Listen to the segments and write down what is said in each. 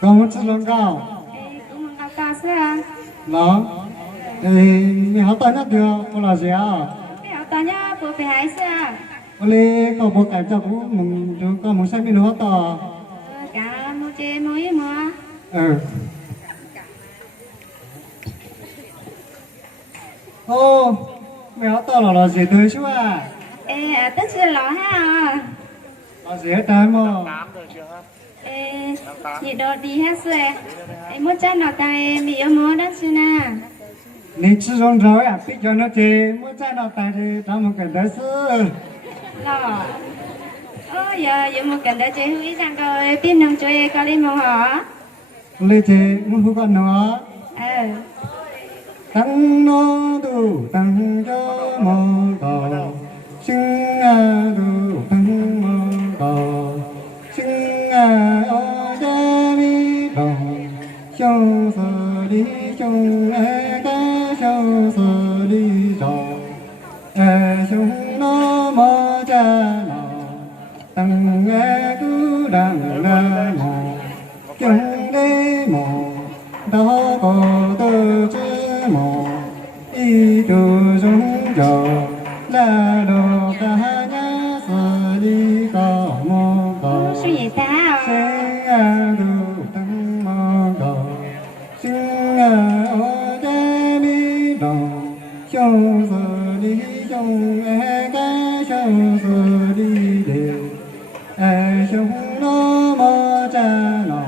có một chút lông cao cũng một cao cao sao đó mình học tới nhất được có là gì à cái áo tao nhá bố phải hái sao có lẽ có bộ cảnh cho cũng mình chúng có một sai mình học tờ cả một chế mới mà ừ ô mẹ học tờ là gì tới chứ à tất chưa lỏ ha là gì hết trái mà nhiệt độ đi hết rồi một chân nào tay bị ấm mồ đó chứ nè你吃中招呀，比较那这我在那带的他们跟的是，lỏ giờ một cảnh đã chơi hủy rằng rồi biết nông chơi có đi mong hả 你这我不管喏， tăng nó đủ tăng cho mò cầu, sinh à đủ tăng mò cầu, sinh à ở gia mi đồng, châu sở đi châu ai ta châu sở đi rồi, chúng nó mò cha nó, tăng nghe cứ đang là mò, chúng đây mò, đó có tư chứ mò, ý đồ giống giờ là đồ cả nhà sở đi có mò cầu, suy nghĩ ta sinh à đủ tăng mò cầu, sinh à ở gia mi đồng, châu sở đi châu ai ca châu sở đi đều, chúng nó mò cha nó,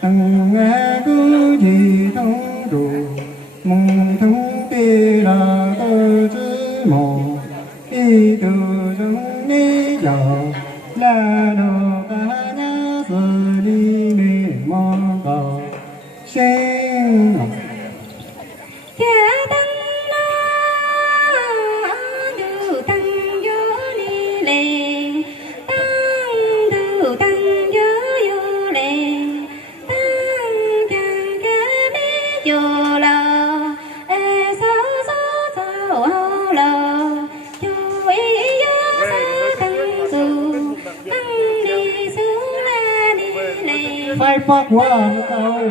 tăng nghe cứ gì thông đủ, mong thông tì là cơ chứ mồ, ý từ giống ní giờ là đồ cả nhà giờ đi mê mò cầu, sinh cả tăng na du tăng vô đi lệ tăng du tăng vô vô lệ tăng càng cái bí vô lờ sao sao sao hô lờ chú ý vô sao tăng du tăng đi xuống la đi lệ phải phát quá cầu.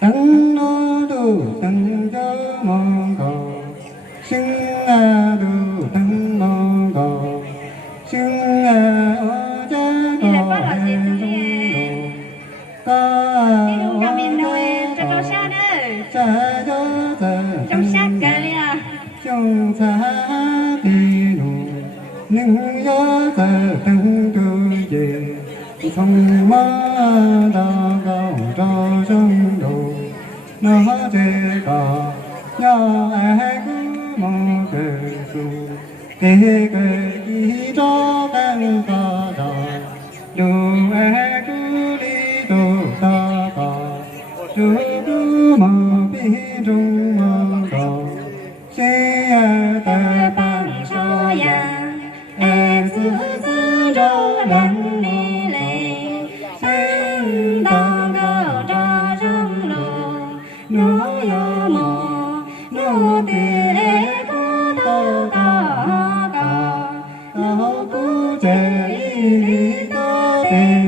Tăng nó đủ tăng cho mong cầu, sinh à đủ tăng mong cầu, sinh à ở cha cầu hay trong đồ, ta cha cho ta trong xa thì nụ, nhưng gió ta tăng cơ về, không mơ ta cầu cho trong đồ. Nó chê cỏ nhỏ ai cứ mong kề dù kề kề chỉ cho căn cỏ đỏ dù ai cứ đi tô ta cỏ dù cứ mong bi trung mong cầu sẽ ta bằng cho ya em giữ giữ cho lần đi lệ sinh ta cầu cho trong lòng nó yo mò nó tê cô tô cỏ cỏ cô chê em